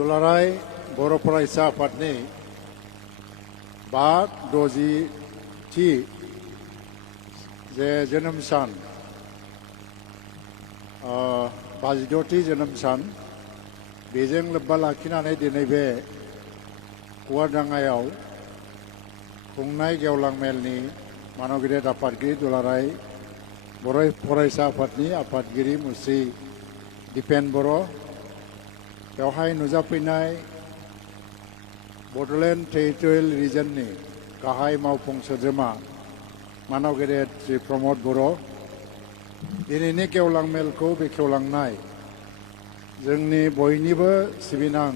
दुलाराय बर' फरायसा आफादनि 560थि जे जोनोम सान 52थि जोनोम सान बेजों लोब्बा लाखिनानै दिनै बे गुवारडाङायाव खुंनाय गेवलां मेलनि मानगिरि आफादगिरि दुलाराय बर' फरायसा आफादनि आफादगिरि मुस्रि दिपेन बर' बेवहाय नुजाफैनाय बड'लेण्ड टेरिटरियेल रिजननि गाहाय मावफुं सोद्रोमा मानगिरि श्री प्रमद बर' दिनैनि गेवलां मेलखौ बेखेवलांनाय जोंनि बयनिबो सिबिनां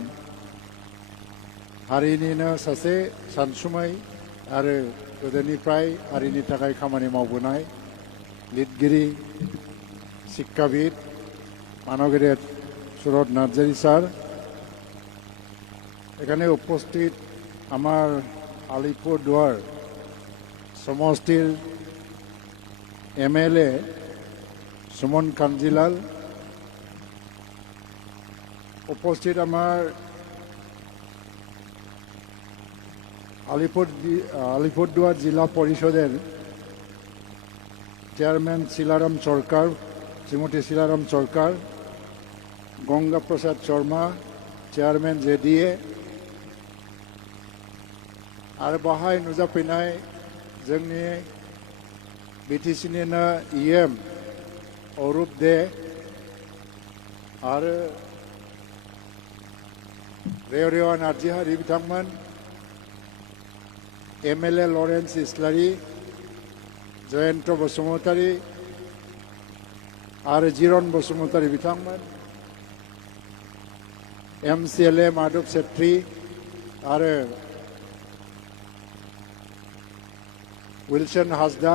हारिनिनो सासे सानसुमै आरो गोदोनिफ्राय हारिनि थाखाय खामानि मावबोनाय लिरगिरि शिक्षाविद मानगिरि সুরত নার্জারি স্যার এখানে উপস্থিত আমার আলিপুরদুয়ার সমষ্টির এমএলএ সুমন কাঞ্জিলাল, উপস্থিত আমার আলিপুরদুয়ার জেলা পরিষদের চেয়ারম্যান শিলারাম সরকার, শ্রীমতী শিলারাম সরকার, गंगा प्रसाद शर्मा चेयरमैन जेडीए और बाहाय नुजाफैनाय जोंनि बिटिसिनिनो इएम अरूप दे और रेवरेवा नार्जिहारि बिथांमोन, एमएलए लरेन्स इस्लारि, जयंत बसुमतारी और जिरन बसुमतारी बिथांमोन, एमसीएलए माधव सेट्री और विल्सन हासदा,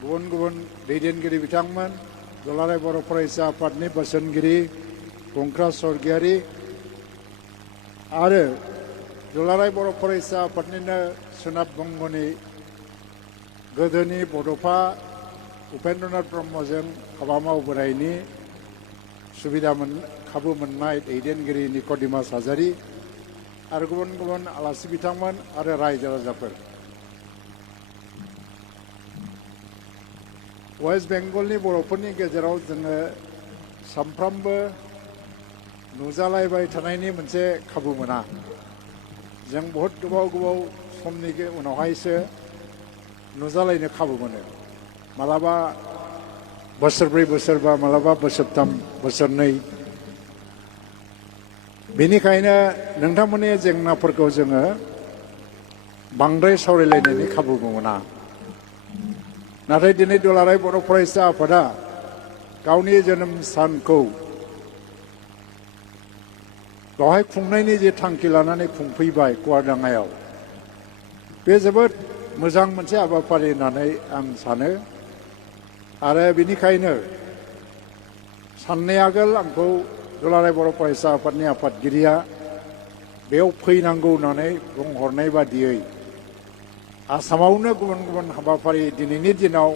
गुबुन गुबुन दैदेनगिरि बिथांमोन, दुलाराय बर' फरायसा आफादनि बोसोनगिरि पंकज स्वर्गियारि आरो दुलाराय बर' फरायसा आफादनिनो सोनाब बंगनि गोदोनि बड'फा उपेन्द्रनाथ ब्रह्मजों हाबा मावबोनायनि खाबु मोननाय दैदेनगिरि निक'डिमास हाजारि आरो गुबुन गुबुन आलासि बिथांमोन आरो रायजो राजाफोर, वेस्ट बेंगलनि बर'फोरनि गेजेराव जोङो सानफ्रामबो नुजालायबाय थानायनि मोनसे खाबु मोना। जों बहुद गोबाव गोबाव समनि उनावहायसो नुजालायनो खाबु मोनो। मालाबा बोसोरब्रै बोसोरबा, मालाबा बोसोरथाम बोसोरनै। बेनिखायनो नोंथांमोननि जेंनाफोरखौ जोङो बांद्राय सावरायलायनायनि खाबुबो मोना। नाथाय दिनै दुलाराय बर' फरायसा आफादा गावनि जोनोम सानखौ बेवहाय खुंनायनि जे थांखि लानानै खुंफैबाय गुवारडाङायाव, बे जोबोद मोजां मोनसे हाबाफारि होननानै आं सानो। आरो बेनिखायनो साननै आगोल आंखौ दुलाराय बर' फरायसा आफादनि आफादगिरिया बेयाव फैनांगौ होननानै बुंहरनाय बादियै आसामावनो गुबुन गुबुन हाबाफारि दिनैनि दिनाव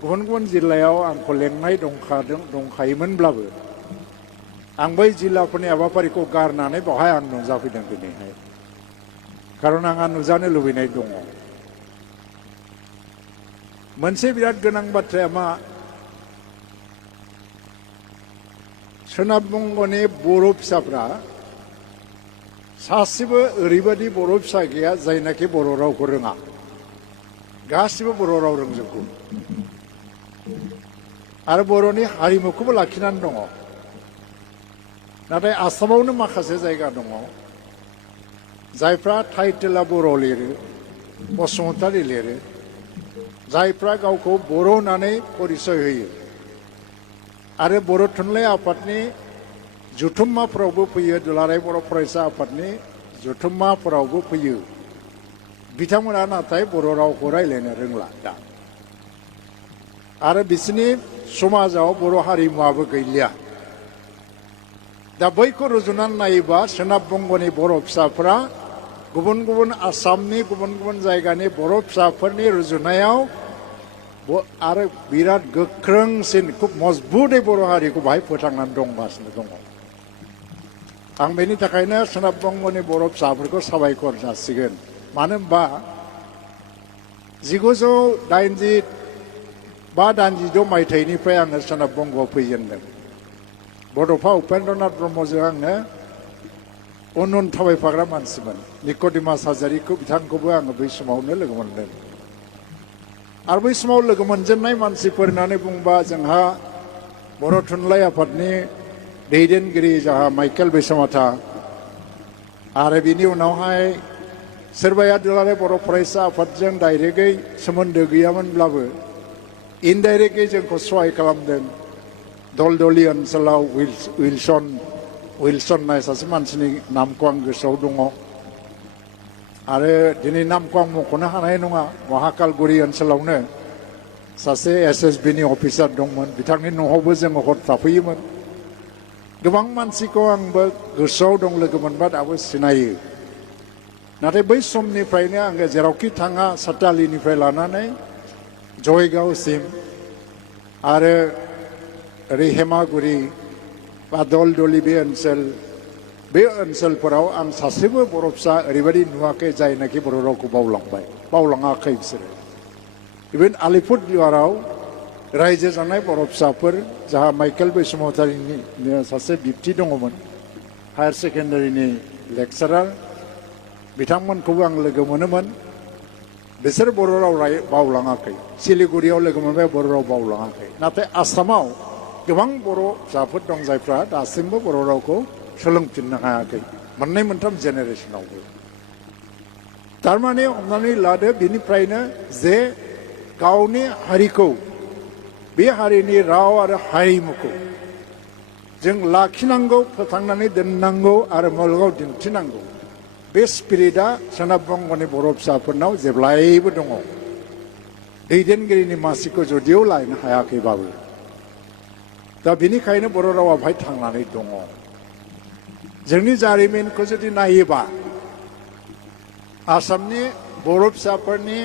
गुबुन गुबुन जिल्लायाव आंखौ लेंनाय दंखायोमोनब्लाबो आं बै जिल्लाफोरनि हाबाफारिखौ गारनानै बेवहाय आं नुजाफैदों दिनैहाय। खारन आंहा नुजानो लुबैनाय दङ। मोनसे बिराद गोनां बाथ्राया मा, सोनाब बंगनि बर' फिसाफ्रा सासेबो ओरैबायदि बर' फिसा गैया जायनाखि बर' रावखौ रोङा। गासिबो बर' राव रोंजोबगौ आरो बर'नि हारिमुखौबो लाखिनानै दङ। नाथाय आसामावनो माखासे जायगा दङ जायफ्रा टाइटेला बर' लिरो, बसुमतारी लिरो, जायफ्रा गावखौ बर' होननानै परिचय होयो आरो बर' थुनलाइ आफादनि जथुम्माफोरावबो फैयो, दुलाराय बर' फरायसा आफादनि जथुम्माफोरावबो फैयो। बिथांमोना नाथाय बर' रावखौ रायज्लायनो रोंला दा। आरो बिसोरनि समाजाव बर' हारिमुवाबो गैलिया। दा बैखौ रुजुनानै नायोबा सोनाब बंगनि बर' फिसाफोरा गुबुन गुबुन आसामनि गुबुन गुबुन जायगानि बर' फिसाफोरनि रुजुनायाव आरो बिराद गोख्रोंसिन खुब मजबुतै बर' हारिखौ बाहाय फोथांनानै दंगासिनो दङ। आं बेनि थाखायनो सोनाब बंगनि बर' फिसाफोरखौ साबायखर जासिगोन। मानो होनबा 1985-86 मायथाइनिफ्राय आङो सोनाब बंगआव फैजेनदों। बड'फा उपेन्द्रनाथ ब्रह्मजों आङो उन उन थाबायफाग्रा मानसिमोन। निक'डिमास हाजारिखौ बिथांखौबो आङो बै समावनो लोगो मोनदों। आरो बै समाव लोगो मोनजेननाय मानसिफोर होननानै बुंबा जोंहा बर' थुनलाइ आफादनि दैदेनगिरि जोंहा माइकेल बैसोमाथा, आरो बिनि उनावहाय सोरबाया दुलाराय बर' फरायसा आफादजों डाइरेक्टै सोमोन्दो गैयामोनब्लाबो इनडाइरेक्टै जोंखौ सहाय खालामदों। दलदली ओनसोलाव उइलसन होननाय सासे मानसिनि नामखौ आं गोसोआव दङ। आरो दिनै नामखौ आं मख'नो हानाय नङा। महाकालगुरि ओनसोलावनो सासे SSBनि अफिसार दंमोन, बिथांनि न'आवबो जोङो हर थाफैयोमोन। गोबां मानसिखौ आंबो गोसोआव दं, लोगो मोनबा दाबो सिनायो। नाथाय बै समनिफ्रायनो आङो जेरावखि थाङा सातालिनिफ्राय लानानै जयगावसिम आरो ओरै हेमागुरि बा दलदली बे ओनसोलफोराव आं सासेबो बर' फिसा ओरैबायदि नुवाखै जायनाखि बर' रावखौ बावलाङाखै बिसोरो। इभेन आलिपुरदुवाराव रायजो जानाय बर' फिसाफोर, जाहा माइकेल बैसोमुतिनि सासे बिबथि दङमोन, हायार सेकेन्डारिनि लेक्सारार, बिथांमोनखौबो आं लोगो मोनोमोन। बिसोर बर' राव बावलाङाखै। सिलिगुरियाव लोगो मोनबाय, बर' राव बावलाङाखै। नाथाय आसामाव गोबां बर' फिसाफोर दं जायफ्रा दासिमबो बर' रावखौ सोलोंफिननो हायाखै, मोननै मोनथाम जेनेरेसनावबो। थारमाने हमनानै लादो बिनिफ्रायनो जे गावनि हारिखौ, बे हारिनि राव आरो हारिमुखौ जों लाखिनांगौ, फोथांनानै दोननांगौ आरो मुलुगाव दिन्थिनांगौ, बे स्पिरिटआ सोनाब बंगनि बर' फिसाफोरनाव जेब्लायबो दङ। दैदेनगिरिनि मासिखौ जदिও लायनो हायाखैबाबो। दा बेनिखायनो बर' रावा बेहाय थांनानै दङ। जोंनि जारिमिनखौ जुदि नायोबा आसामनि बर' फिसाफोरनि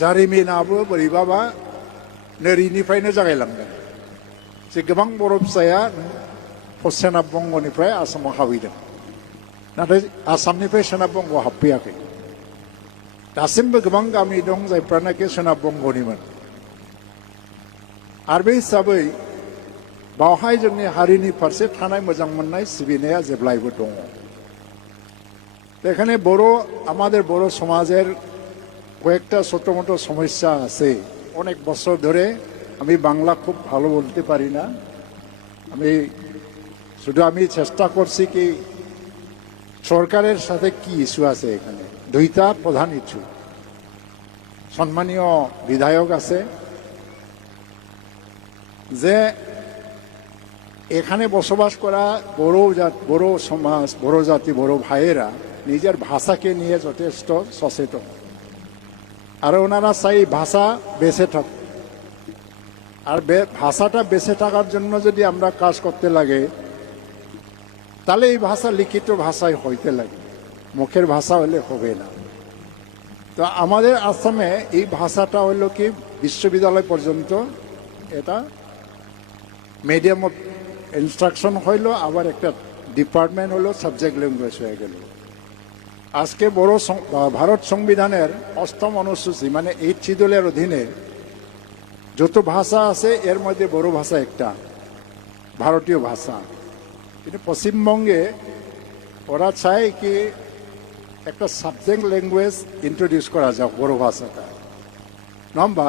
जारिमिनाबो बोरैबाबा नोरिनिफ्रायनो जागायलांदों। जे गोबां बर' फिसाया सोनाब बंगनिफ्राय आसामाव हाबहैदों, नाथाय आसामनिफ्राय सोनाब बंगआव हाबफैयाखै। दासिमबो गोबां गामि दं जायफ्रानाखि सोनाब बंगनिमोन। आरो बे हिसाबै बावहाय जोंनि हारिनि फारसे थानाय मोजां मोननाय सिबिनाया जेब्लायबो दङ। এখানে আমাদের বড় সমাজের কয়েকটা ছোট মোটো সমস্যা আছে। অনেক বছর ধরে আমি বাংলা খুব ভালো বলতে পারি না। আমি চেষ্টা করছি কি সরকারের সাথে কি ইস্যু আছে এখানে। দুইটা প্রধান ইস্যু। সম্মানীয় বিধায়ক আছে যে এখানে বসবাস করা বড় সমাজ, বড় জাতি, বড় ভাইয়েরা নিজের ভাষাকে নিয়ে যথেষ্ট সচেতন। আর ওনারা চাই ভাষা বেঁচে থাক। আর ভাষাটা বেঁচে থাকার জন্য যদি আমরা কাজ করতে লাগে তাহলে এই ভাষা লিখিত ভাষায় হইতে লাগে, মুখের ভাষা হলে হবে না। তো আমাদের আসামে এই ভাষাটা হইল কি বিশ্ববিদ্যালয় পর্যন্ত এটা মিডিয়াম অফ ইনস্ট্রাকশন হইল, আবার একটা ডিপার্টমেন্ট হলো সাবজেক্ট ল্যাঙ্গুয়েজ হয়ে গেল। আজকে ভারত সংবিধানের 8ম অনুসূচি মানে 8 শিডিউলের অধীনে যত ভাষা আছে এর মধ্যে বড় ভাষা একটা ভারতীয় ভাষা। কিন্তু পশ্চিমবঙ্গে ওরা চায় কি একটা সাবজেক্ট ল্যাঙ্গুয়েজ ইন্ট্রোডিউস করা যাক বড় ভাষাটা। নম্বা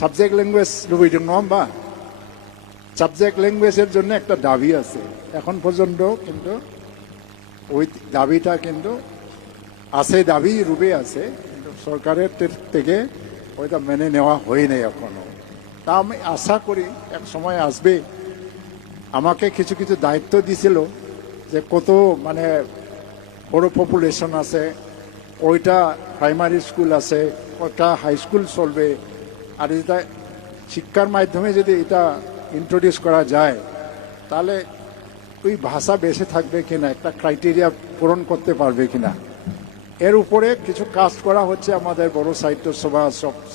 সাবজেক্ট ল্যাঙ্গুয়েজ লুবৈদং নম্বা সাবজেক্ট ল্যাঙ্গুয়েজের জন্য একটা দাবি আছে এখন পর্যন্ত, কিন্তু ওই দাবিটা কিন্তু আছে, দাবি রূপে আছে, কিন্তু সরকারের থেকে ওইটা মেনে নেওয়া হয়নি এখনো। তা আমি আশা করি এক সময় আসবে। আমাকে কিছু কিছু দায়িত্ব দিছিল যে কত মানে বড় পপুলেশন আছে, কয়টা প্রাইমারি স্কুল আছে, কয়টা হাই স্কুল চলবে, আর এটা শিক্ষার মাধ্যমে যদি এটা ইন্ট্রোডিউস করা যায় তাহলে ওই ভাষা বেঁচে থাকবে কিনা, একটা ক্রাইটেরিয়া পূরণ করতে পারবে কিনা। এর উপরে কিছু কাজ করা হচ্ছে আমাদের বড় সাহিত্য সভা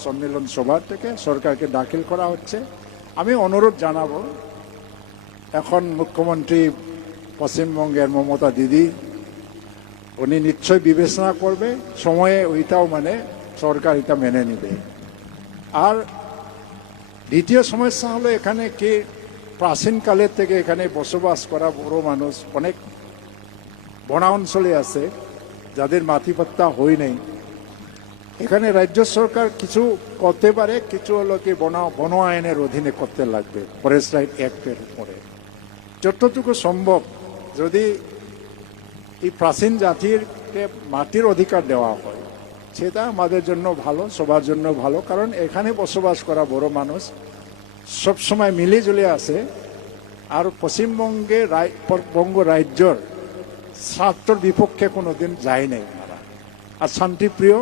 সম্মেলন সভা থেকে সরকারকে দাখিল করা হচ্ছে। আমি অনুরোধ জানাবো, এখন মুখ্যমন্ত্রী পশ্চিমবঙ্গের মমতা দিদি উনি নিশ্চয় বিবেচনা করবে, সময়ে ওইটাও মানে সরকার এটা মেনে নেবে। আর দ্বিতীয় সমস্যা হলো এখানে কি প্রাচীনকালের থেকে এখানে বসবাস করা বড় মানুষ অনেক বনা অঞ্চলে আছে যাদের মাটিপট্টা হয় নাই। এখানে রাজ্য সরকার কিছু করতে পারে, কিছু হলো কি বন আইনের অধীনে করতে লাগবে, ফরেস্ট রাইট অ্যাক্টের উপরে যতটুকু সম্ভব। যদি এই প্রাচীন জাতিরকে মাটির অধিকার দেওয়া হয় সেটা আমাদের জন্য ভালো, সবার জন্য ভালো। কারণ এখানে বসবাস করা বড় মানুষ সবসময় মিলেজুলে আছে। আর পশ্চিমবঙ্গে বঙ্গ রাজ্যর স্বার্থর বিপক্ষে কোনোদিন যায় নাই ওনারা। আর শান্তিপ্রিয়,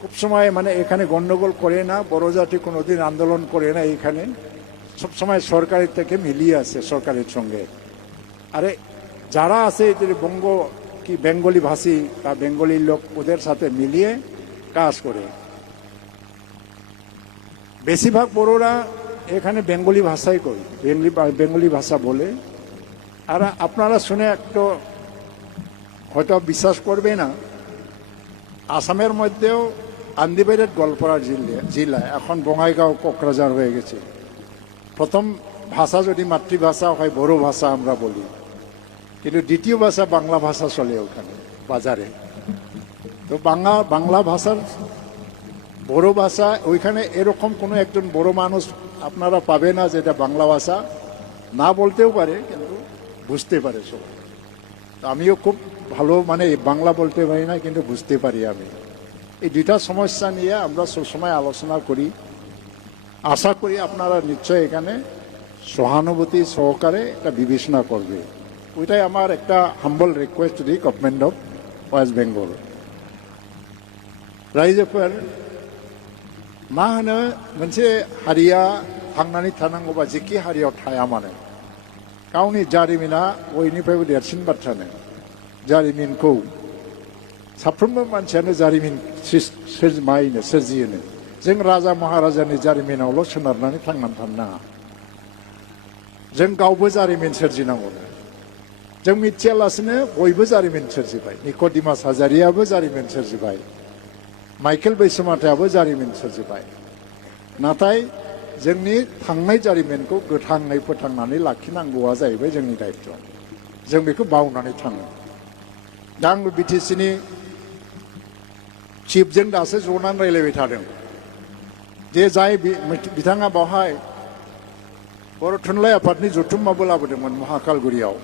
খুব সময় মানে এখানে গন্ডগোল করে না, বড় জাতি কোনোদিন আন্দোলন করে না। এখানে সবসময় সরকারের থেকে মিলিয়ে আছে সরকারের সঙ্গে। আরে যারা আছে এদের বেঙ্গলি ভাষী বা বেঙ্গলি লোক, ওদের সাথে মিলিয়ে কাজ করে। বেশিরভাগ বড়রা এখানে বেঙ্গলি ভাষাই কই, বেঙ্গলি ভাষা বলে। আর আপনারা শুনে একটু হয়তো বিশ্বাস করবে না, আসামের মধ্যেও আন্দিবেরের গোয়ালপাড়া জেলা এখন বঙাইগাঁও কোকরাঝার হয়ে গেছে। প্রথম ভাষা যদি মাতৃভাষা হয় বড় ভাষা আমরা বলি, কিন্তু দ্বিতীয় ভাষা বাংলা ভাষা চলে ওখানে বাজারে। তো বাংলা ভাষার বড় ভাষা ওইখানে এরকম কোনো একজন বড় মানুষ আপনারা পাবে না যেটা বাংলা ভাষা না বলতেও পারে কিন্তু বুঝতে পারে সবাই। তো আমিও খুব ভালো মানে বাংলা বলতে পারি না, কিন্তু বুঝতে পারি আমি। এই দুইটা সমস্যা নিয়ে আমরা সবসময় আলোচনা করি। আশা করি আপনারা নিশ্চয় এখানে সহানুভূতি সহকারে এটা বিবেচনা করবে। ওইটাই আমার একটা humble request to the government of West Bengal. रायजोफोर मा होनो, मोनसे हारिया थांनानै थानांगौबा जेखि हारियाव थाया मानो गावनि जारिमिना बयनिफ्रायबो देरसिन बाथ्रानो। जारिमिनखौ साफ्रोमबो मानसियानो जारिमिन सोरजियोनो। जों राजा महाराजानि जारिमिनावल' सोनारनानै थांनानै थानो नाङा, जों गावबो जारिमिन सोरजिनांगौ। जों मिथियालासिनो बयबो जारिमिन सोरजिबाय। निक'डिमास हाजारियाबो जारिमिन सोरजिबाय, माइकेल बैसोमाथायाबो जारिमिन सोरजिबाय। नाथाय जोंनि थांनाय जारिमिनखौ गोथाङै फोथांनानै लाखिनांगौआ जाहैबाय जोंनि दायित्व। जों बेखौ बावनानै थाङो। दा आं बिटिसिनि चिफजों दासो जनानै रायलायबाय थादों जे जाय बिथाङा बावहाय बर' थुनलाइ आफादनि जथुम्माबो लाबोदोंमोन महाकालगुरियाव।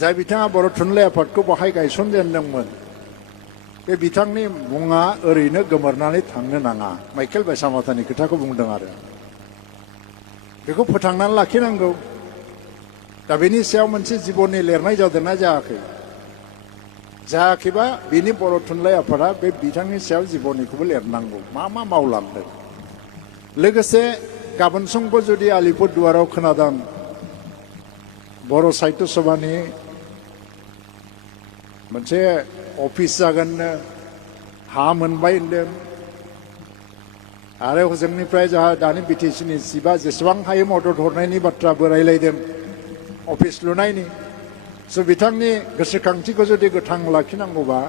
जाय बिथाङा बर' थुनलाइ आफादखौ बाहाय गायसनजेनदोंमोन, बे बिथांनि मुङा ओरैनो गोमोरनानै थांनो नाङा। माइकेल बैसामाथानि खोथाखौ बुंदों आरो बेखौ फोथांनानै लाखिनांगौ। दा बेनि सायाव मोनसे जिबननि लिरनाय जादोंना जायाखै? जायाखैबा बेनि बर' थुनलाइ आफादा बे बिथांनि सायाव जिबननिखौबो लिरनांगौ, मा मा मावलांदों। लोगोसे गाबोन समबो जुदि आलिपुरदुवाराव खोनादों बर' साहित्य सभानि मोनसे अफिस जागोननो, हा मोनबाय होनदों। आरो जोंनिफ्राय जोंहा दानि बिटिसिनि चिफआ जेसेबां हायो मदद हरनायनि बाथ्राबो रायलायदों अफिस लुनायनि। स' बिथांनि गोसोखांथिखौ जुदि गोथां लाखिनांगौबा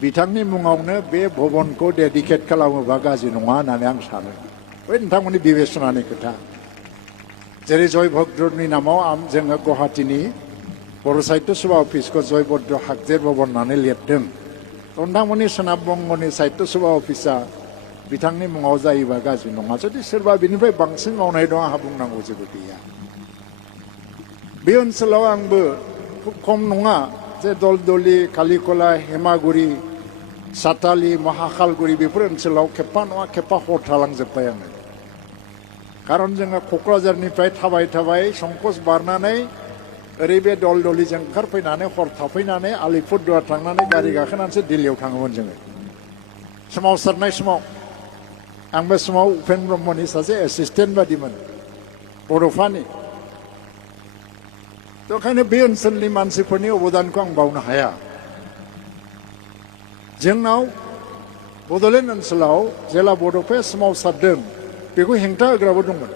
बिथांनि मुङावनो बे भबनखौ डेडिकेट खालामोबा गाज्रि नङा होननानै आं सानो। बै नोंथांमोननि बिबेचनानि खोथा। जेरै जयभद्रनि नामाव जोङो गुवाहाटीनि बर' साहित्य सभा अफिसखौ जयभद्र हागजेर भवन होननानै लिरदों। नोंथांमोननि सोनाब बंगनि साहित्य सभा अफिसा बिथांनि मुङाव जायोबा गाज्रि नङा। जुदि सोरबा बिनिफ्राय बांसिन मावनाय दं आंहा बुंनांगौ जेबो गैया। बे ओनसोलाव आंबो खुब खम नङा जे दलदली, कालिखला, हेमागुरि, सातालि, महाकालगुरि बेफोर ओनसोलाव खेबफा नङा खेबफा हर थालांजोब्बाय आङो। खारन जोङो क'क्राझारनिफ्राय थाबाय थाबाय संकस बारनानै ओरै बे दलदलिजों ओंखारफैनानै हर थाफैनानै आलिपुरदुवार थांनानै गारि गाखोनानैसो दिल्लीयाव थाङोमोन जोङो। सोमावसारनाय समाव आं बे समाव उपेन ब्रह्मनि सासे एसिस्टेन्ट बादिमोन बड'फानि। थ' ओंखायनो बे ओनसोलनि मानसिफोरनि अबदानखौ आं बावनो हाया। जोंनाव बड'लेण्ड ओनसोलाव जेला बड'फाया सोमावसारदों बेखौ हेंथा होग्राबो दंमोन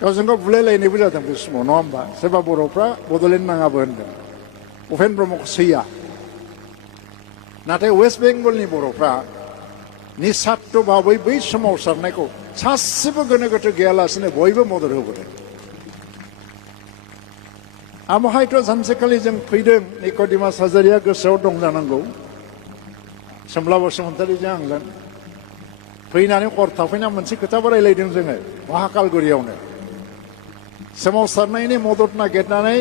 गावजों गाव बुलायलायनायबो जादों बे समाव नङा होमबा सोरबा बर'फ्रा बड'लेण्ड नाङाबो होनदों उपेन ब्रह्मखौ सैया नाथाय वेस्ट बेंगलनि बर'फ्रा निस्वार्थ भाबै बै सोमावसारनायखौ सासेबो गोनो गोथो गैयालासिनो बयबो मदद होबोदों आमहायथ' सानसेखालि जों फैदों निक'डिमास हाजारिया गोसोआव दं जानांगौ सोमब्ला बसुमतारीजों आंजों फैनानै हर थाफैना मोनसे खोथाबो रायलायदों जोङो महाकालगुरियावनो सोमावसारनायनि मदद नागिरनानै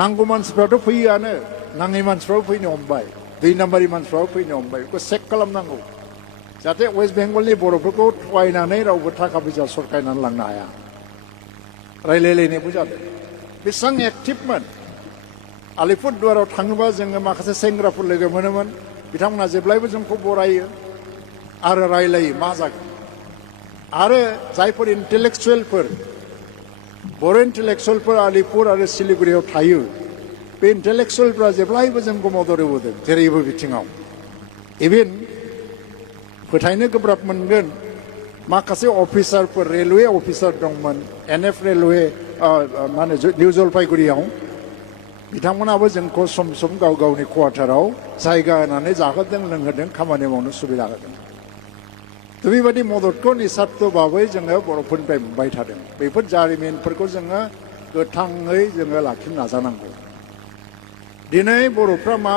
नांगौ मानसिफ्राथ' फैयोआनो नाङै मानसिफ्राबो फैनो हमबाय 2 नाम्बारि मानसिफ्राबो फैनो हमबाय बेखौ चेक खालामनांगौ जाहाथे वेस्ट बेंगलनि बर'फोरखौ थगायनानै रावबो थाखा फैसा सरखायनानै लांनो हाया रायलायलायनायबो जादों बेसेबां एक्टिभमोन आलिपुरदुवाराव थाङोबा जोङो माखासे सेंग्राफोर लोगो मोनोमोन बिथांमोना जेब्लायबो जोंखौ बरायो आरो रायलायो मा जागोन आरो जायफोर इन्टेलेक्सुवेलफोर बर' इन्टेलेक्सुवेलफोर आलिपुर आरो सिलिगुरियाव थायो बे इन्टेलेक्सुवेलफ्रा जेब्लायबो जोंखौ मदद होबोदों जेरैबो बिथिङाव इभेन फोथायनो गोब्राब मोनगोन माखासे अफिसारफोर रेलवे अफिसार दंमोन NF रेलवे मा होनो निउ जलपाइगुरियाव बिथांमोनाबो जोंखौ सम सम गाव गावनि क्वार्टाराव जायगा होनानै जाहोदों लोंहोदों खामानि मावनो सुबिदा होदों थ' बेबायदि मददखौ निस्वार्थ भाबै जोङो बर'फोरनिफ्राय मोनबाय थादों बेफोर जारिमिनफोरखौ जोङो गोथाङै जोङो लाखिनो नाजानांगौ दिनै बर'फ्रा मा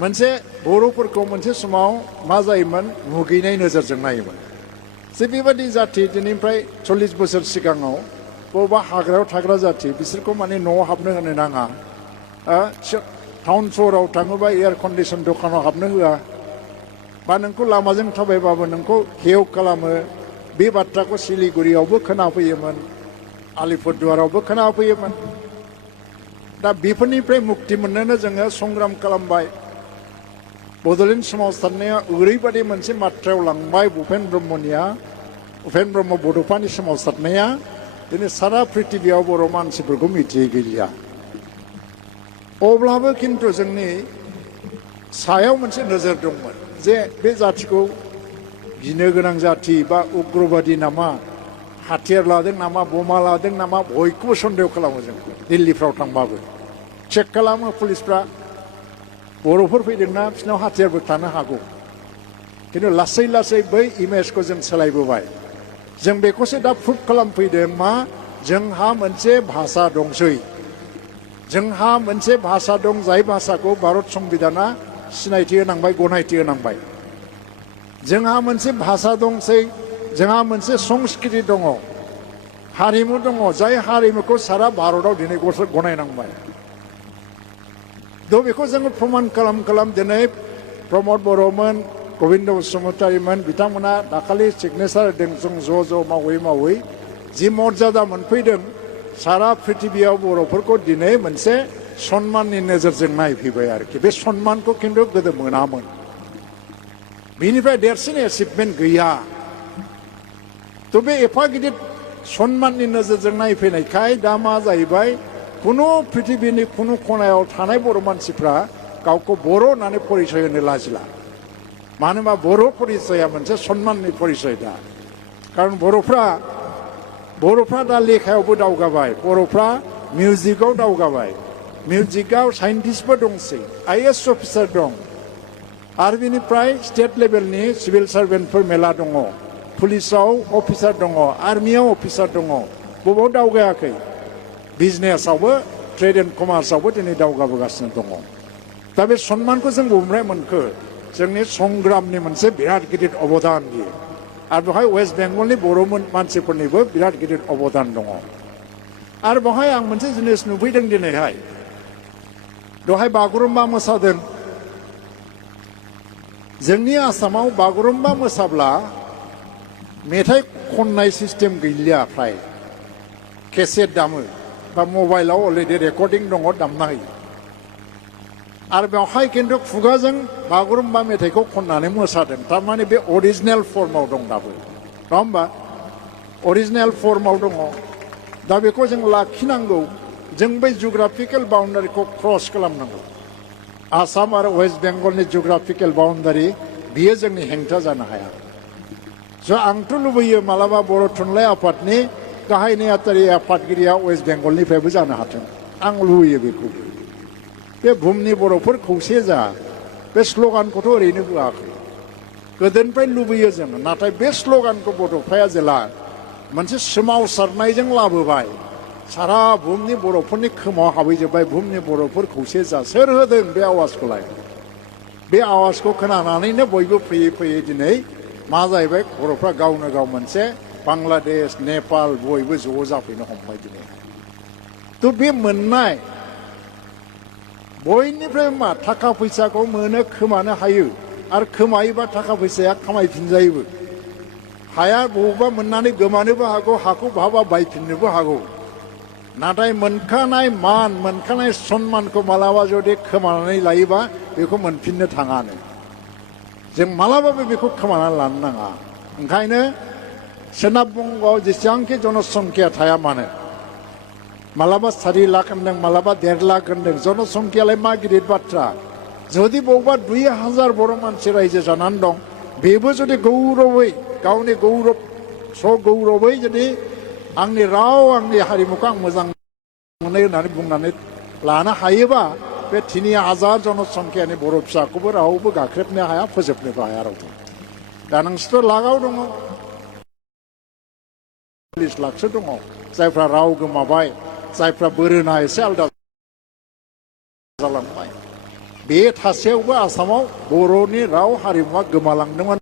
मोनसे बर'फोरखौ मोनसे समाव मा जायोमोन मुगैनाय नोजोरजों नायोमोन जे बेबायदि जाथि दिनैनिफ्राय 40 बोसोर सिगाङाव बबेबा हाग्रायाव थाग्रा जाथि बिसोरखौ माने न'आव हाबनो होनो नाङा टाउन सहराव थाङोबा एयार कन्डिसन दखानाव हाबनो होआ बा नोंखौ लामाजों थाबायबाबो नोंखौ हेव खालामो बे बाथ्राखौ सिलिगुरियावबो खोनाफैयोमोन आलिपुरदुवारावबो खोनाफैयोमोन दा बेफोरनिफ्राय मुक्ति मोननोनो जोङो संग्राम खालामबाय बड'लेण्ड सोमावसारनाया ओरैबायदि मोनसे माथ्रायाव लांबाय उपेन ब्रह्म बड'फानि सोमावसारनाया दिनै सारा प्रिथिबियाव बर' मानसिफोरखौ मिथियै गैलिया अब्लाबो खिन्थु जोंनि सायाव मोनसे नोजोर दंमोन जे बे जाथिखौ गिनो गोनां जाथि बा उग्रबादि नामा हाथियार लादों नामा बमा लादों नामा बयखौबो सन्देह खालामो जोंखौ दिल्लीफ्राव थांबाबो चेक खालामो पुलिसफ्रा बर'फोर फैदोंना बिसोरनाव हाथियारबो थानो हागौ खिन्थु लासै लासै बै इमेजखौ जों सोलायबोबाय जों बेखौसो दा प्रुभ खालामफैदों मा जोंहा मोनसे भाषा दंसै जोंहा मोनसे भाषा दं जाय भाषाखौ भारत संबिधाना सिनायथि होनांबाय गनायथि होनांबाय जोंहा मोनसे भाषा दंसै जोंहा मोनसे संस्कृति दङ हारिमु दङ जाय हारिमुखौ सारा भारताव दिनै गनायनांबाय थ' बेखौ जोङो प्रमान खालाम दिनै प्रमद बर'मोन गबिन्द बसुमतारीमोन बिथांमोना दाखालि सिगनेसार होदों जों ज' मावै जि मर्यादा मोनफैदों सारा प्रिथिबियाव बर'फोरखौ दिनै मोनसे सन्माननि नोजोरजों नायफैबाय आरोखि बे सन्मानखौ खिन्थु गोदो मोनामोन बेनिफ्राय देरसिन एचिभमेन्ट गैया थ' बे एफा गिदिर सन्माननि नोजोरजों नायफैनायखाय दा मा जाहैबाय कुनु प्रिथिबिनि कुनु खनायाव थानाय बर' मानसिफ्रा गावखौ बर' होननानै परिचय होनो लाजिला मानो होनबा बर' परिचया मोनसे सन्माननि परिचय दा खारन बर'फ्रा दा लेखायावबो दावगाबाय बर'फ्रा मिउजिकआव दावगाबाय मिउजिकआव साइन्टिस्टबो दंसै IAS अफिसार दं आरो बिनिफ्राय स्टेट लेभेलनि सिभिल सार्भेन्टफोर मेला दङ पुलिसाव अफिसार दङ आर्मियाव अफिसार दङ बबाव दावगायाखै बिजनेसावबो ट्रेड एन्ड कमार्सआवबो दिनै दावगाबोगासिनो दङ दा बे सन्मानखौ जों बबेनिफ्राय मोनखो जोंनि संग्रामनि मोनसे बिराद गिदिर अबदान बियो आरो बेवहाय वेस्ट बेंगलनि बर' मानसिफोरनिबो बिराद गिदिर अबदान दङ आरो बेवहाय आं मोनसे जिनिस नुफैदों दिनैहाय दहाय बागुरुम्बा मोसादों जोंनि आसामाव बागुरुम्बा मोसाब्ला मेथाइ खननाय सिस्टेम गैलिया फ्राय केसेट दामो बा मबाइलाव अलरेडि रेकर्डिं दङ दामना होयो आरो बेवहाय खिन्थु खुगाजों बागुरुम्बा मेथाइखौ खननानै मोसादों थारमाने बे अरिजिनेल फर्माव दं दाबो नङा होमबा अरिजिनेल फर्माव दङ दा बेखौ जों लाखिनांगौ जों बै जिअग्राफिकेल बाउन्डारिखौ क्रस खालामनांगौ आसाम आरो वेस्ट बेंगलनि जिअग्राफिकेल बाउन्डारि बियो जोंनि हेंथा जानो हाया आंथ' लुबैयो मालाबा बर' थुनलाइ आफादनि गाहाय नेहाथारि आफादगिरिया वेस्ट बेंगलनिफ्रायबो जानो हाथों आं लुबैयो बेखौ बे बुहुमनि बर'फोर खौसे जा बे स्ल'गानखौथ' ओरैनो बुङाखै गोदोनिफ्राय लुबैयो जों नाथाय बे स्ल'गानखौ बड'फाया जेला मोनसे सोमावसारनायजों लाबोबाय सारा बुहुमनि बर'फोरनि खोमाव हाबहैजोब्बाय बुहुमनि बर'फोर खौसे जा सोर होदों बे आवाजखौलाय बे आवाजखौ खोनानानैनो बयबो फैयै फैयै दिनै मा जाहैबाय बर'फ्रा गावनो गाव मोनसे बांलादेश नेपाल बयबो ज' जाफैनो हमबाय दिनै थ' बे मोननाय बयनिफ्राय मा थाखा फैसाखौ मोनो खोमानो हायो आरो खोमायोबा थाखा फैसाया खामायफिनजायोबो हाया बबेबा मोननानै गोमानोबो हागौ हाखौ बहाबा बायफिननोबो हागौ नाथाय मोनखानाय मान मोनखानाय सन्मानखौ मालाबा जुदि खोमानानै लायोबा बेखौ मोनफिननो थाङानो जों मालाबाबो बेखौ खोमानानै लानो नाङा ओंखायनो सोनाब बंगआव जेसेबांखि जनसंख्या थाया मानो मालाबा 4 लाख होनदों मालाबा 1.5 लाख होनदों जनसंख्यालाय मा गिदिर बाथ्रा जुदि बबेबा 2,000 बर' मानसि रायजो जानानै दं बेबो जुदि गौरबै गावनि गौरब गौरबै जुदि आंनि राव आंनि हारिमुखौ आं मोजां मोनो होननानै बुंनानै लानो हायोबा बे 3,000 जनसंख्यानि बर' फिसाखौबो रावबो गाख्रेबनो हाया फोजोबनोबो हाया रावबो दा नोंसोर लागाव दङ 40 लाखसो दङ जायफ्रा राव गोमाबाय जायफ्रा बोरोना एसे आलदा जालांबाय बे थासेयावबो आसामाव बर'नि राव हारिमुवा गोमालांदोंमोन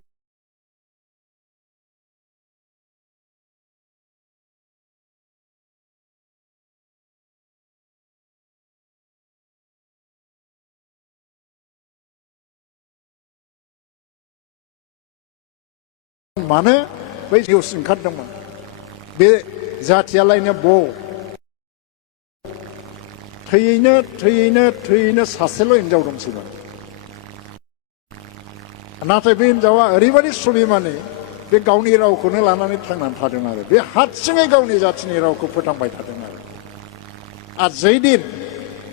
मानो बै निउस ओंखारदोंमोन बे जाथियालायनो थैयैनो सासेल' हिनजाव दंसैमोन नाथाय बे हिनजावा ओरैबायदि स्वाभिमानि बे गावनि रावखौनो लानानै थांनानै थादों आरो बे हारसिङै गावनि जाथिनि रावखौ फोथांबाय थादों आरो जैदिन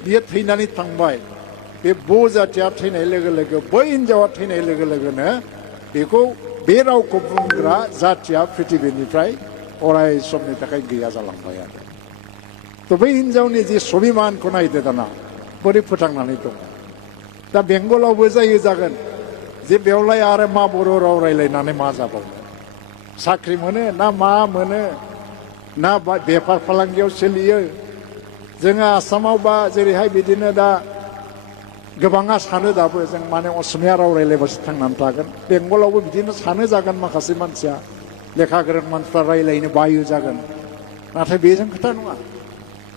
बियो थैनानै थांबाय बे जाथिया थैनाय लोगो लोगो बै हिनजावा थैनाय लोगो लोगोनो बेखौ बे रावखौ बुंग्रा जाथिया पृथिबीनिफ्राय अराय समनि थाखाय गैया जालांबाय आरो थ' बै हिनजावनि जि स्वाभिमानखौ नायदो दाना बोरै फोथांनानै दङ दा बेंगलावबो जागोन जे बेवलाय आरो मा बर' राव रायलायनानै मा जाबावनो साख्रि मोनो ना मा मोनो ना बेफार फालांगियाव सोलियो जोङो आसामाव बा जेरैहाय बिदिनो दा गोबाङा सानो दाबो जों माने असमिया राव रायलायबासो थांनानै थागोन बेंगलावबो बिदिनो सानो जागोन माखासे मानसिया लेखा गोरों मानसिफ्रा रायलायनो बायो जागोन नाथाय बेजों खोथा नङा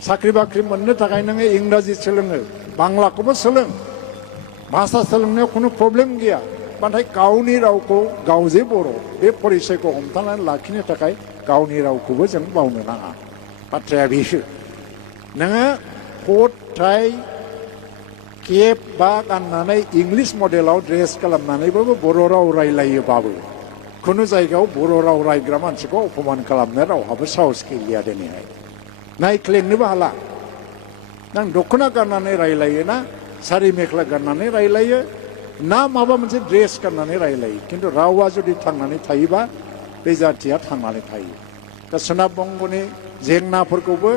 साख्रि बाख्रि मोननो थाखाय नोङो इंराजि सोलोङो बांलाखौबो सोलों भाषा सोलोंनायाव खुनु प्रब्लेम गैया नाथाय गावनि रावखौ गाव जे बर' बे परिचयखौ हमथानानै लाखिनो थाखाय गावनि रावखौबो जों बावनो नाङा बाथ्राया बेसो नोङो कट टाइ केप बा गाननानै इंलिस मडेलाव ड्रेस खालामनानैबाबो बर' राव रायलायोबाबो खुनु जायगायाव बर' राव रायग्रा मानसिखौ अपमान खालामनो रावहाबो साहस गैलिया दिनैहाय नायख्लेंनोबो हाला नों दख'ना गाननानै रायलायो ना सारि मेख्ला गाननानै रायलायो ना माबा मोनसे ड्रेस गाननानै रायलायो खिन्थु रावा जुदि थांनानै थायोबा बे जाथिया थांनानै थायो दा सोनाब बंग'नि जेंनाफोरखौबो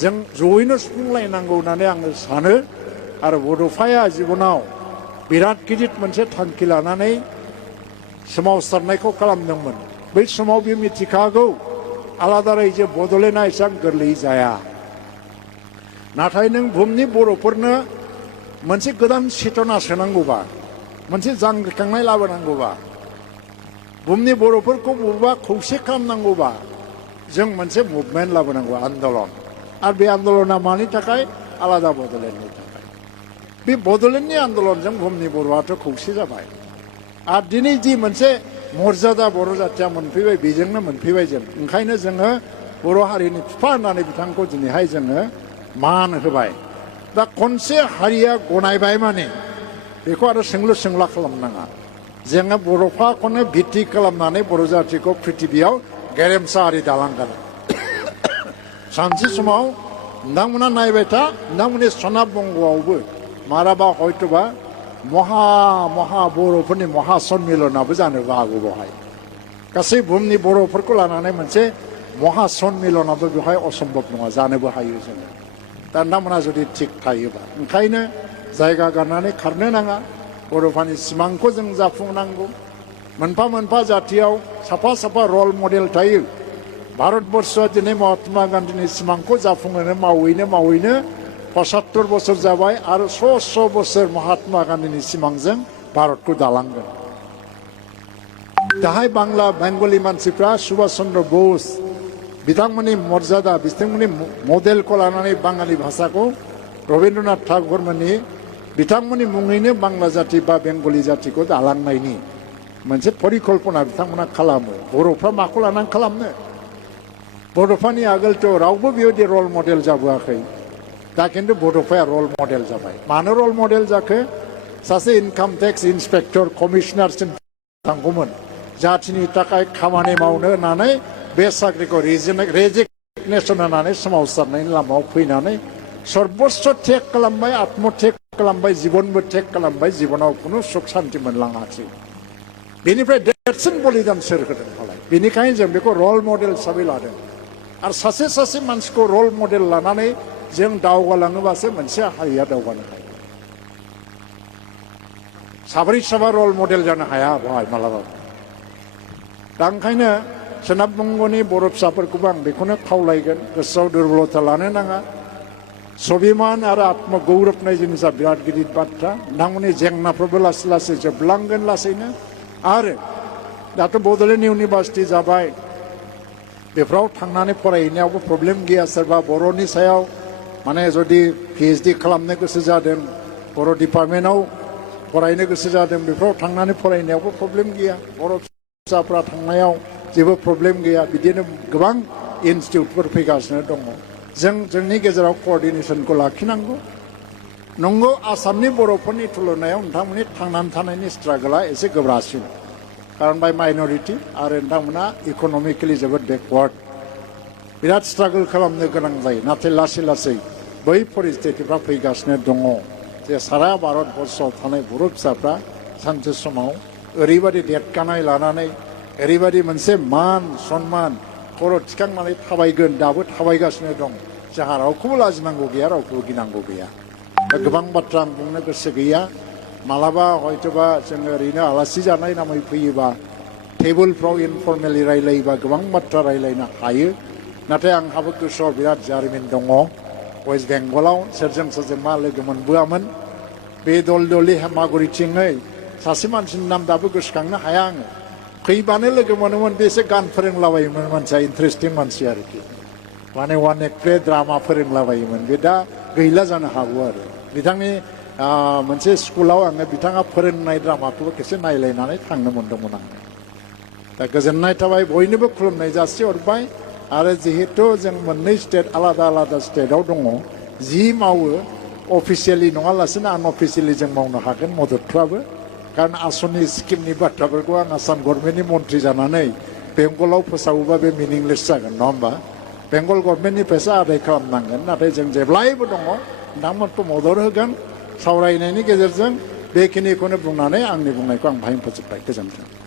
जों जयैनो सुफुंलायनांगौ होननानै आङो सानो आरो बड'फाया जिबनाव बिराद गिदिर मोनसे थांखि लानानै सोमावसारनायखौ खालामदोंमोन बै समाव बे मिथिखागौ आलादा रायजो बद'लेण्डआ एसेबां गोरलै जाया नाथाय नों बुहुमनि बर'फोरनो मोनसे गोदान चेतना सोनांगौबा मोनसे जांख्रिखांनाय लाबोनांगौबा बुहुमनि बर'फोरखौ बबेबा खौसे खालामनांगौबा जों मोनसे मुभमेन्ट लाबोनांगौ आन्दलन आरो बे आन्दलना मानि थाखाय आलादा बड'लेण्डनि थाखाय बे बड'लेण्डनि आन्दलनजों बुहुमनि बर'आथ' खौसे जाबाय आरो दिनै जि मोनसे मर्यादा बर' जाथिया मोनफैबाय बेजोंनो मोनफैबाय जों ओंखायनो जोङो बर' हारिनि बिफा होननानै बिथांखौ दिनैहाय जोङो मान होबाय दा खनसे हारिया गनायबाय माने बेखौ आरो सोंलु सोंला खालामनाङा जोङो बर'फाखौनो भित्ति खालामनानै बर' जाथिखौ पृथिबियाव गेरेमसा हारि दालांगोन सानसे समाव नोंथांमोना नायबाय था नोंथांमोननि सोनाब बंग'आवबो माराबा हयतोबा महा बर'फोरनि महा सन्मिलनाबो जानोबो हागौ बेवहाय गासै बुहुमनि बर'फोरखौ लानानै मोनसे महा सन्मिलनाबो बेवहाय असम्भब नङा जानोबो हायो जोङो दा नोंथांमोना जुदि थिग थायोबा ओंखायनो जायगा गारनानै खारनो नाङा बर'फोरनि सिमांखौ जों जाफुंनांगौ मोनफा मोनफा जाथियाव साफा साफा रल मडेल थायो भारतबर्षआ दिनै महात्मा गान्धीनि सिमांखौ जाफुंहोनो मावैनो 75 बोसोर जाबाय आरो 100 बोसोर महात्मा गान्धीनि सिमांजों भारतखौ दालांगोन दाहाय बांला बेंगलि मानसिफ्रा सुभाष चन्द्र बोस बिथांमोननि मर्यादा बिथांमोननि मडेलखौ लानानै बाङालि भाषाखौ रबीन्द्रनाथ ठाकुरमोननि बिथांमोननि मुङैनो बांला जाति बा बेंगलि जातिखौ दालांनायनि मोनसे परिकल्पना बिथांमोना खालामो बर'फ्रा माखौ लानानै खालामनो बड'फानि आगोलथ' रावबो बेबायदि रल मडेल जाबोआखै दा खिन्थु बड'फाया रल मडेल जाबाय मानो रल मडेल जाखो सासे इनकाम टेक्स इन्सपेक्टर कमिशनारसिम थांगौमोन जातिनि थाखाय खामानि मावनो होननानै बे साख्रिखौ रेजिगनेसन होनानै सोमावसारनायनि लामायाव फैनानै सर्बस्व टेक खालामबाय आत्मटेक खालामबाय जिबनबो टेक खालामबाय जिबनाव खुनु सुख सान्ति मोनलाङासै बेनिफ्राय देरसिन बलिदान सोर होदों फालाय बेनिखायनो जों बेखौ रल मडेल हिसाबै लादों आरो सासे मानसिखौ रल मडेल लानानै जों दावगालाङोबासो मोनसे हारिया दावगानो हायो साब्रै रल मडेल जानो हाया बेवहाय मालाबाबो दा ओंखायनो सोनाब बंग'नि बर' फिसाफोरखौबो आं बेखौनो खावलायगोन गोसोआव दुरबलता लानो नाङा स्वाभिमान आरो आत्मगौरबनाय जिनिसा बिराद गिदिर बाथ्रा नोंथांमोननि जेंनाफोरबो लासै लासै जोबलांगोन लासैनो आरो दाथ' बड'लेण्ड इउनिभार्सिटि जाबाय बेफोराव थांनानै फरायहैनायावबो प्रब्लेम गैया सोरबा बर'नि सायाव माने जुदि PhD खालामनो गोसो जादों बर' डिपार्टमेन्टआव फरायनो गोसो जादों बेफोराव थांनानै फरायनायावबो प्रब्लेम गैया बर' फिसाफ्रा थांनायाव जेबो प्रब्लेम गैया बिदिनो गोबां इनस्टिट्युटफोर फैगासिनो दङ जोंनि गेजेराव क'अर्डिनेसनखौ लाखिनांगौ नंगौ आसामनि बर'फोरनि तुलनायाव नोंथांमोननि थांनानै थानायनि स्ट्रागोला एसे गोब्रासिन खारन बाय माइन'रिटि आरो नोंथांमोना इक'नमिकेलि जोबोद बेकवार्ड बिराद स्ट्रागोल खालामनो गोनां जायो नाथाय लासै लासै बै परिस्थितिफ्रा फैगासिनो दङ जे सारा भारतबर्षआव थानाय बर' फिसाफ्रा सानसे समाव ओरैबायदि देरगानाय लानानै ओरैबायदि मोनसे मान सन्मान खर' थिखांनानै थाबायगोन दाबो थाबायगासिनो दं जोंहा रावखौबो लाजिनांगौ गैया रावखौबो गिनांगौ गैया दा गोबां बाथ्रा आं बुंनो गोसो गैया मालाबा हयतोबा जोङो ओरैनो आलासि जानाय नामै फैयोबा टेबोलफ्राव इनफर्मेलि रायलायोबा गोबां बाथ्रा रायलायनो हायो नाथाय आंहाबो गोसोआव बिराद जारिमिन दङ वेस्ट बेंगलाव सोरजों मा लोगो मोनबोआमोन बे दलदलि हेमागुरिथिङै सासे मानसिनि नाम दाबो गोसोखांनो हाया आङो फैबानो लोगो मोनोमोन बे एसे गान फोरोंलाबायोमोन मानसिया इन्टारेस्टिं मानसि आरोखि माने वान एक प्ले द्रामा फोरोंलाबायोमोन बे दा गैला जानो हागौ आरो बिथांनि मोनसे स्कुलाव आङो बिथाङा फोरोंनाय द्रामाखौबो खेबसे नायलायनानै थांनो मोन्दोंमोन आङो दा गोजोननाय थाबाय बयनोबो खुलुमनाय जासिहरबाय आरो जिहेतु जों मोननै स्टेट आलादा स्टेटआव दङ जि मावो अफिसियेलि नङालासिनो आनअफिसियेलि जों मावनो हागोन मददफ्राबो खारन आसनि स्किमनि बाथ्राफोरखौ आं आसाम गभर्नमेन्टनि मन्थ्रि जानानै बेंगलाव फोसावोबा बे मिनिंलेस जागोन नङा होमबा बेंगल गभर्नमेन्टनिफ्रायसो आदाय खालामनांगोन नाथाय जों जेब्लायबो दङ नोंथांमोनखौ मदद होगोन सावरायनायनि गेजेरजों बेखिनिखौनो बुंनानै आंनि बुंनायखौ आं बाहाय फोजोबबाय गोजोन्थों